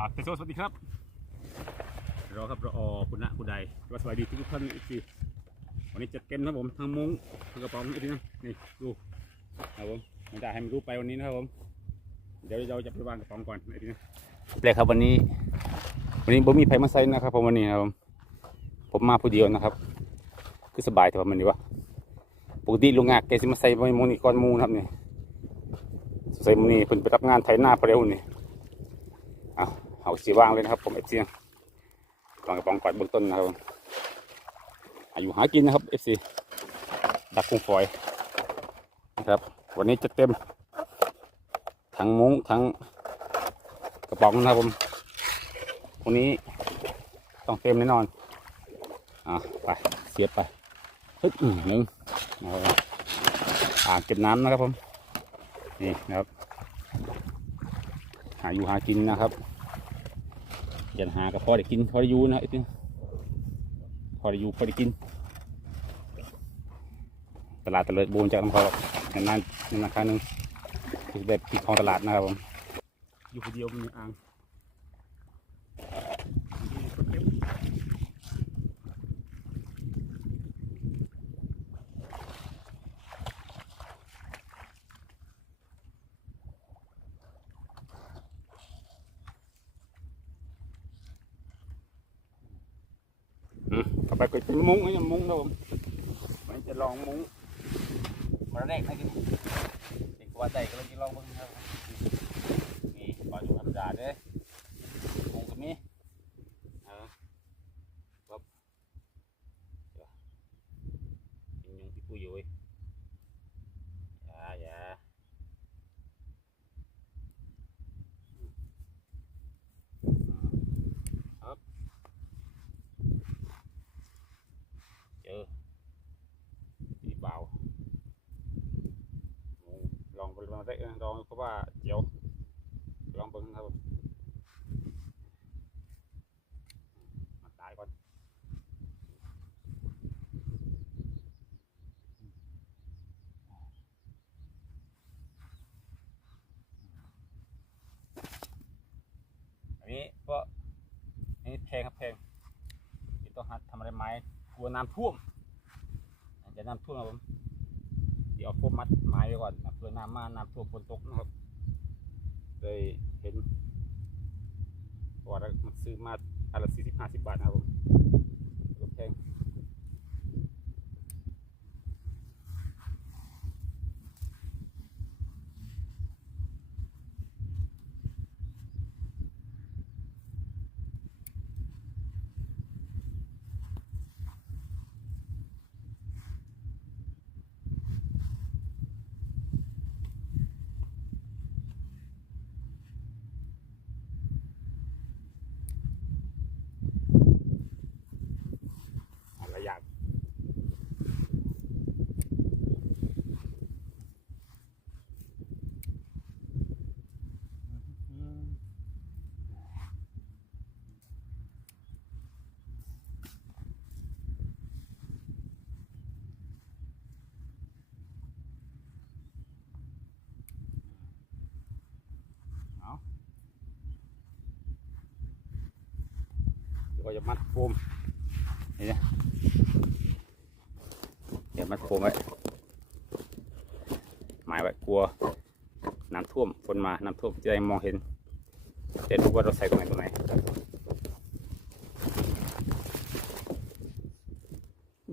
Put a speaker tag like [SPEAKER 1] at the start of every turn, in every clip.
[SPEAKER 1] บาทเตโซสวัสดีครับรอครับรออคุณนะคุณใดสวัสดีทุกท่านอีกทีวันนี้จัดเต็มนะครับผมทั้งมุ้งทั้งกระป๋องอีกทีนะนี่ดูครับผมไม่ได้ให้มันรู้ไปวันนี้นะครับผมเดี๋ยวเราจะไปวางกระป๋องก่อนอีกทีนะแปลกครับวันนี้ วันนี้ผมมีไผมาใส่นะครับผมวันนี้ครับผมผมมาผู้เดียวนะครับ คือสบายแต่ว่ามันดีวะปกติลุงงากแกสิมาใส่ไว้มุงนี่ก้อนหมูนะครับนี่ใส่มุงนี่เพิ่นไปรับงานไถนาพอเร็วนี่ เอาเสีว่างเลยนะครับผมเอฟซีวางกระป๋องก่อนเบื้องต้นนะครับอายุหากินนะครับเอฟซีดักกุ้งฝอยนะครับ วันนี้จะเต็ม ทั้งมุ้งทั้งกระป๋องนะครับผมวันนี้ต้องเต็มแน่นอนอะไปเสียบไปฮึบอื้อหนึ่งนะครับอ่างเก็บน้ำนะครับผมนี่นะครับ หาอยู่หากินนะครับ ยันหากับพอได้กินพอได้ยูนะไอ้ที่พอได้ยูพอได้กิน ตลาดตะเลิดบูนจากน้ำพอในนั้นในราคาหนึ่งคือแบบปิดของตลาดนะครับผมอยู่คนเดียวมีอ่าง ไปก็เป็นมุ้งนะยังมุ้งนะผมมันจะลองมุ้งมาแรกนะกินเด็กว่าใจก็เลยจะลองมุ้งครับนี่ปลาอยู่ธรรมดาเด้อมุ้งก็มีเออครับเดี๋ยวยังยังพี่ปุ้ยอยู่เว้ยอย่าอย่า เจอดีเบาโอ้ลองไป ลองได้ลองเพราว่าเดี๋ยวลองเบิ้งครับมมาตายก่อนอันนี้ก็อันนี้แพงครับแพงนี่ต้องหัดทำอะไรไม้กลัวน้ำท่วมจะน้ำท่วมครับผม ดี๋ยวเอาโฟมมัดไม้ไว้ก่อนนะเพื่อน้ำมาน้ำท่วมฝนตกนะครับเลยเห็นว่าแล้วมันซื้อมาอันละสี่สิบห้าสิบบาทนะครับผมแพง ก็จะมัดโฟมนี่นะเดี๋ยวมัดโฟมไว้หมายไว้กลัวน้ำท่วมฝนมาน้ำท่วมจะได้มองเห็นจะรู้ว่าเราใส่ตรงไหนตรงไหน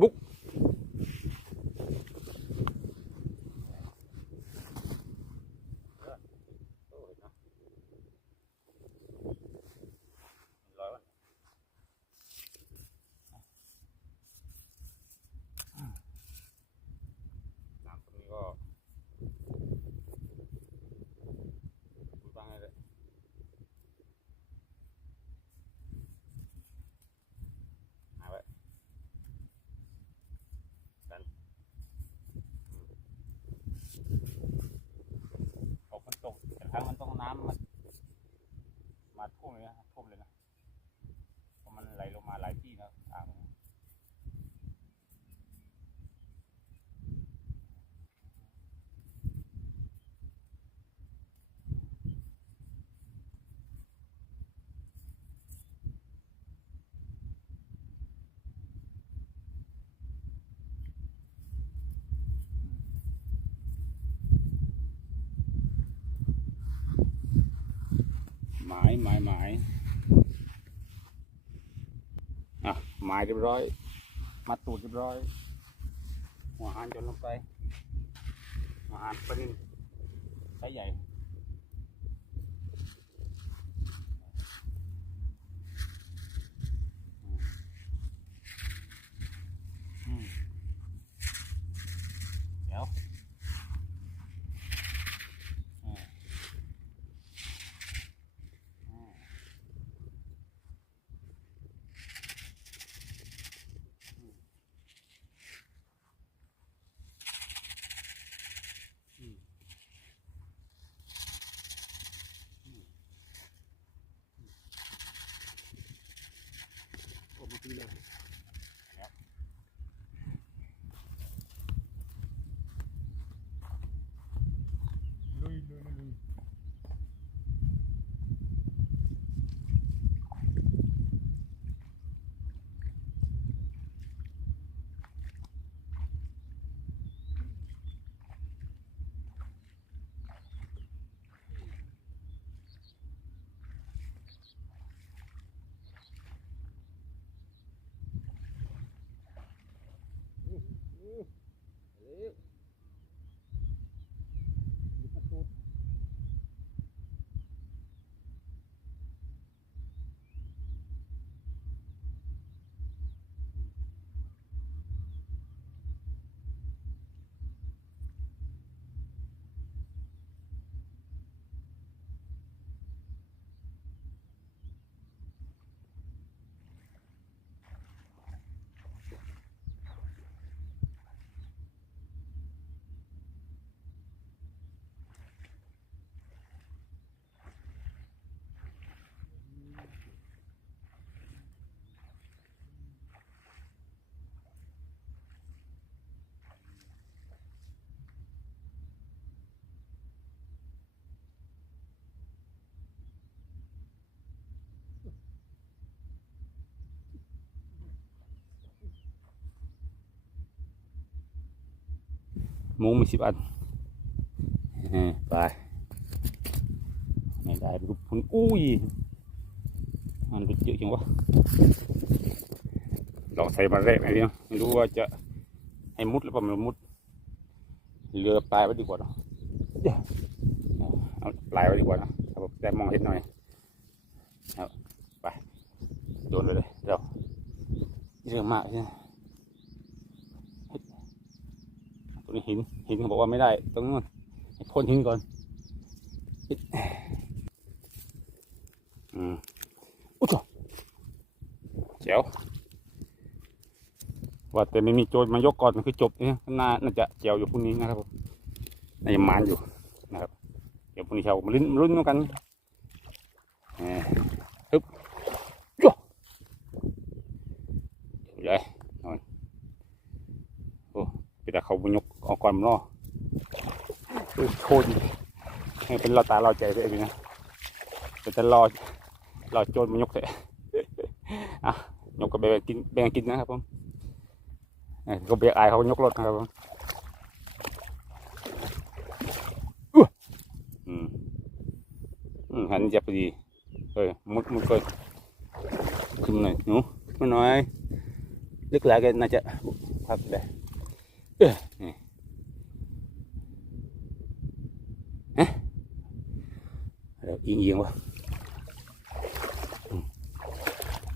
[SPEAKER 1] บุ๊กร้อยวัน น้ำตรงนี้ก็คุยบ้างเลย ห มายหมายหมายอะหมายเรียบร้อย มาตูดเรียบร้อย หัวหานจนลงไป หัวหานปลานินไซส์ใหญ่ อืมเดี๋ยวอ่าอ่าอืมอืมอืมอืมโอ้มากินเลย ลุยลุยลุย มุ้งมีสิบอันเออไปไม่ได้รูปพึ่งอุ้ยมันเป็นเยอะจังวะลองใส่มาแรกหน่อยดิเนาะไม่รู้ว่าจะให้มุดหรือเปล่าไม่มุดเรือปลายไว้ดีกว่าเนาะเดี๋ยวเอาปลายไว้ดีกว่าเนาะถ้าผมได้มองเห็นหน่อยครับไปโดนเลยเลยเดี๋ยวเรื่องมากใช่ไหม ตัว นี้หินหินเขาบอกว่าไม่ได้ ตรงนู้นให้พ่นหินก่อนอิ๊ดอืมอุ๊ยจ้ะเจ๋วว่าแต่ไม่มีโจรมายกก่อนมันคือจบเนี่ยน่าน่าจะเจ๋วอยู่พรุ่งนี้นะครับผมน่าจะมานอยู่นะครับ เดี๋ยวพรุ่งนี้เรามาลุ้นมาลุ้นกันเออฮึบจ้ะเดี๋ยวเลยนอนโอ้ไปแต่เขาบุยก ออกก่อนมันเนาะเอโคตรให้เป็นเราตาเราใจไปเองนะแต่จะรอรอโจรมันยกเถอะอะยกกับแบ่งกินแบ่งกินนะครับผมเออก็เบียกอายเขายกรถนะครับผมอืออืมอืมหันจับพอดีเฮ้ยมุดมุดกินขึ้นมาหน่อยหนูขึ้นมาหน่อยลึกหลายกันน่าจะพักได้ เออนี่ฮะ เดี๋ยวอิงเอียงวะ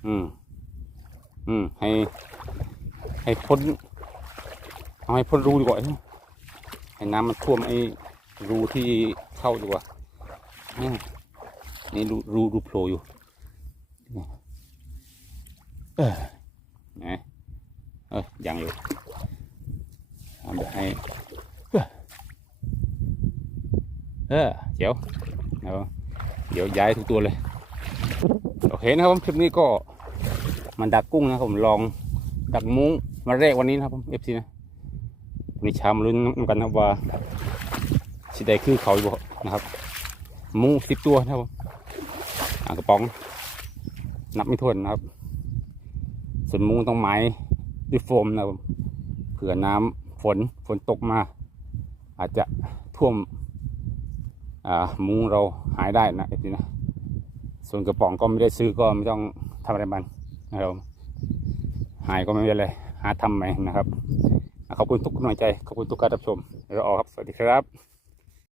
[SPEAKER 1] อืม อืม ให้ ให้พ้น เอาให้พ้นรูดีกว่าใช่ไหมให้น้ำมันท่วมไอ้รูที่เข้าดีกว่าอืมนี่รูรูรูโผล่อยู่นะเออไหนเออยังอยู่ทำแบบให้ เออเดี๋ยวเอา เดี๋ยวย้ายทุกตัวเลย โอเคนะครับผมคลิปนี้ก็มันดักกุ้งนะครับผมลองดักมุ้งมาแรกวันนี้นะครับผมเอฟซีนะวันนี้ชามลุ้นกันนะว่าสิได้คือเขาอยู่บ่นะครับมุ้งสิบตัวนะครับผมอ่างกระป๋อง นับไม่ถ้วนนะครับ ส่วนมุ้งต้องไม้ด้วยโฟมนะครับผมเผื่อน้ำฝนฝนตกมา อาจจะท่วม มุ้งเราหายได้นะเอฟซีนะส่วนกระป๋องก็ไม่ได้ซื้อก็ไม่ต้องทำอะไรมันนะครับหายก็ไม่เป็นไรหาทำใหม่นะครับขอบคุณทุกกำลังใจขอบคุณทุกการรับชมเราออกครับสวัสดีครับ